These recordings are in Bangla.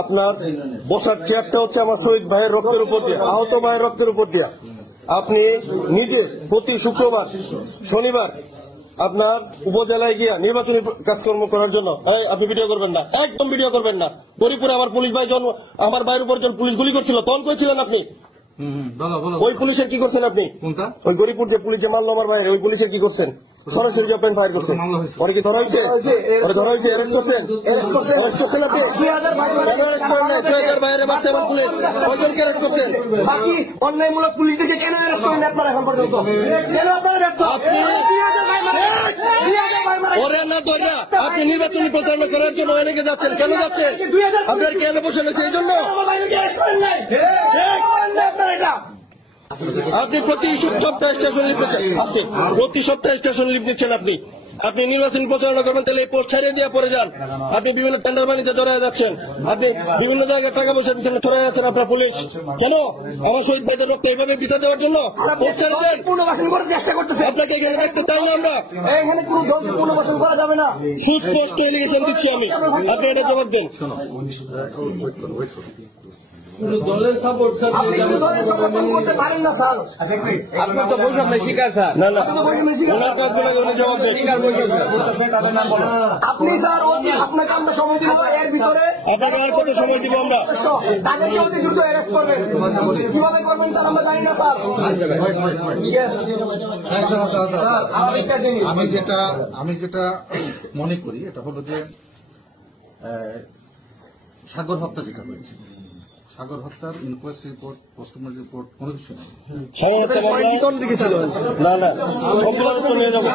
আপনার বসার চেয়ারটা হচ্ছে আমার শহীদ ভাইয়ের রক্তের উপর দিয়ে, আহত ভাইয়ের রক্তের উপর দিয়ে। আপনি নিজে প্রতি শুক্রবার শনিবার আপনার উপজেলায় গিয়া নির্বাচনী কাজকর্ম করার জন্য আপনি ভিডিও করবেন না, একদম ভিডিও করবেন না। গরিপুরে আমার পুলিশ ভাই আমার ভাইয়ের উপর পুলিশ গুলি করছিল, তখন কইছিলেন আপনি ওই পুলিশের কি করছেন আপনি? ওই গরিপুর যে পুলিশ যে মারলো আমার ভাইয়ের, ওই পুলিশের কি করছেন? সরাসরি ওপেন ফায়ার করছেন। ওরা কি ধরা হয়েছে? ধরা হয়েছে, অ্যারেস্ট করছেন? অ্যারেস্ট করছেন আপনি? অ্যারেস্ট করেন নাই? 2000 বাইরে মারছে আমার পুলিশ, কয়জনকে অ্যারেস্ট করছেন? বাকি অন্যায়মূলক পুলিশ দেখে কেন অ্যারেস্ট করেন আপনারা এখন পর্যন্ত? কেন আপনারা ব্যর্থ? আপনি নির্বাচনী প্রচারণা করার জন্য অনেকে যাচ্ছেন, কেন যাচ্ছেন? আপনার কেন বসে রয়েছে এই জন্য? আপনি প্রতি সপ্তাহে স্টেশন লিপ আজকে প্রতি সপ্তাহে স্টেশন লিপ নিচ্ছেন আপনি। আপনি নির্বাচনী প্রচারণা করবেন, তাহলে এই পোস্ট ছাড়িয়ে দিয়ে পরে যান। আপনি বিভিন্ন টেন্ডার বাণিজ্যে জড়ায় যাচ্ছেন, আপনি বিভিন্ন জায়গায় টাকা পয়সা পিছনে ছড়াই যাচ্ছেন আপনার পুলিশ। কেন? আমার শহীদ ভাইদের রক্ত এইভাবে বিতা দেওয়ার জন্য পোস্ট ছেড়ে দেন। পুনর্বাসন করার চেষ্টা করতেছে, আপনাকে এখানে রাখতে চাই না আমরা। এখানে কোনো পুনর্বাসন করা যাবে না, সুস্পষ্ট এলিগেশন দিচ্ছি আমি, আপনি এটা জবাব দেন। দলের সাপোর্ট করতে পারেন না স্যার, আপনি তো বলছেন না শিকার স্যার। না না, ওনার কাজগুলো উনি জবাব দেন। আপনি স্যার আপনাকে আমরা সময় দিব, এর ভিতরে আপনাকে আর কত সময় দিব আমরা? তাদেরকে অতি দ্রুত অ্যারেস্ট করবেন। কিভাবে করবেন স্যার আমরা জানি না স্যার। আমি যেটা মনে করি এটা হলো যে সাগর হত্যা যেটা হয়েছে, সাগর হত্যার ইনকোয়েস্ট রিপোর্ট, পোস্টমর্টম রিপোর্ট কোনো কিছু নেই। না না, সবগুলো নিয়ে যাবো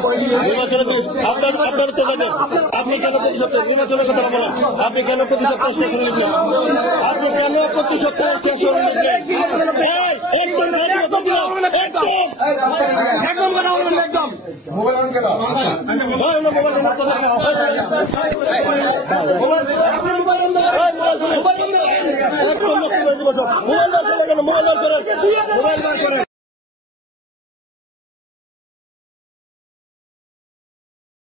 নির্বাচনে। আপনার তো যাবেন, আপনি কেন প্রতি সপ্তাহে নির্বাচনের কথা বলেন? আপনি কেন প্রতি সপ্তাহে স্টেশন লিখলেন? আপনি কেন প্রতি সপ্তাহে স্টেশন লিখলেন? একদম মোবাইল